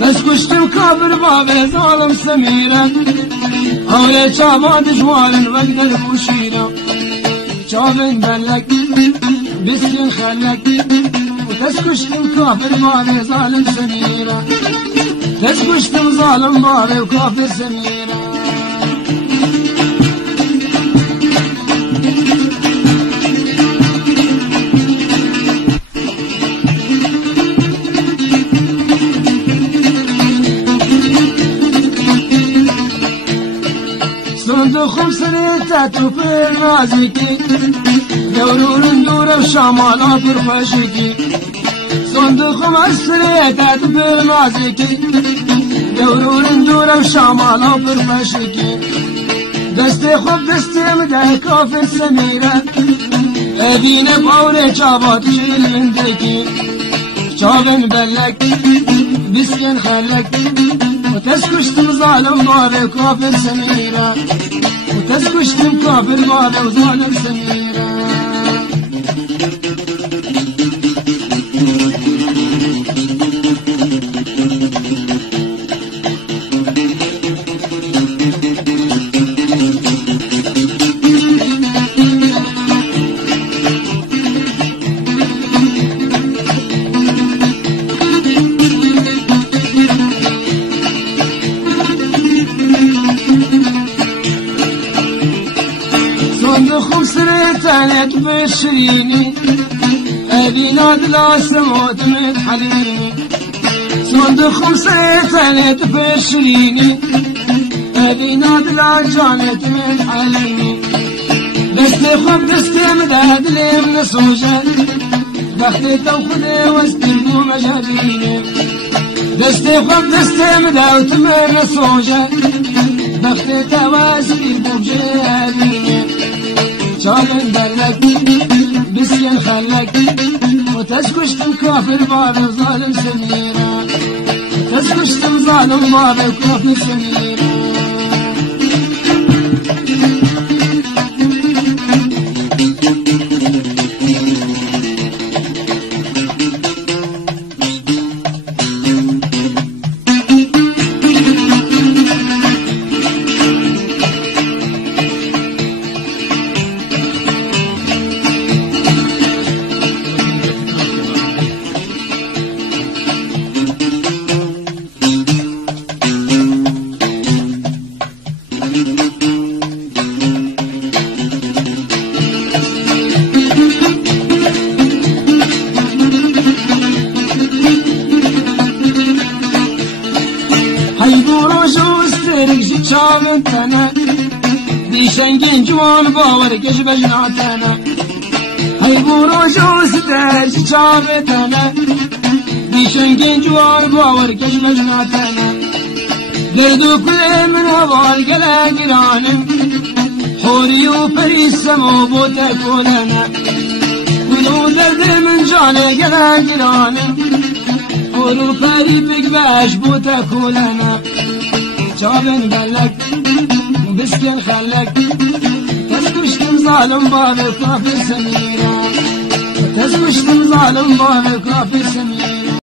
بس کشتم کافر بابه ظالم سمیرم حول چابا دجوارن وقدر بوشیرم چابن بلک بسکن خلک بس کشتم کافر بابه ظالم سمیرم بس کشتم ظالم بابه و کافر سمیرم صندوقم سريتا توفر رازكي دورور دور الشمال پر خشكي صندوقم سريتا توفر رازكي دورور دور الشمال پر خشكي دستي خب دستي مده كافر سميرة ابينا باوري چابات شيل مندكي چابن بلك بسكن خلك وتسكشتم ظالم بابي كافر سميرة وتسكشتم كافر بابي وظالم سميرة صندوقم سريتانك بشريني أبي نادل السموت من حليني صندوقم سريتانك بشريني أبي نادل الجانت من حليني دستي خب دستي مداد لي من صوجة دختي توخذي واستلقو مجابيني دستي خب دستي مداد من صوجة دختي تواسي بوجابيني چالن بلک بسین خلک وتسكشتم كافر بابي ظالم سميرة وتسكشتم ظالم بابي كافر سميرة چاون تنه بیشنگین جوان باور کش بجناتنه های برو جوستر چاون تنه بیشنگین جوان باور کش بجناتنه دردو کل من هوال گله گرانم حوری و پریسم و بوته کلنه کنو درد من جانه گله گرانم حورو پری بگوش بوته کلنه چابن بلک بسکن خلک تسکشتم ظالم بابي كافر سميرة تسكشتم ظالم بابي كافر سميرة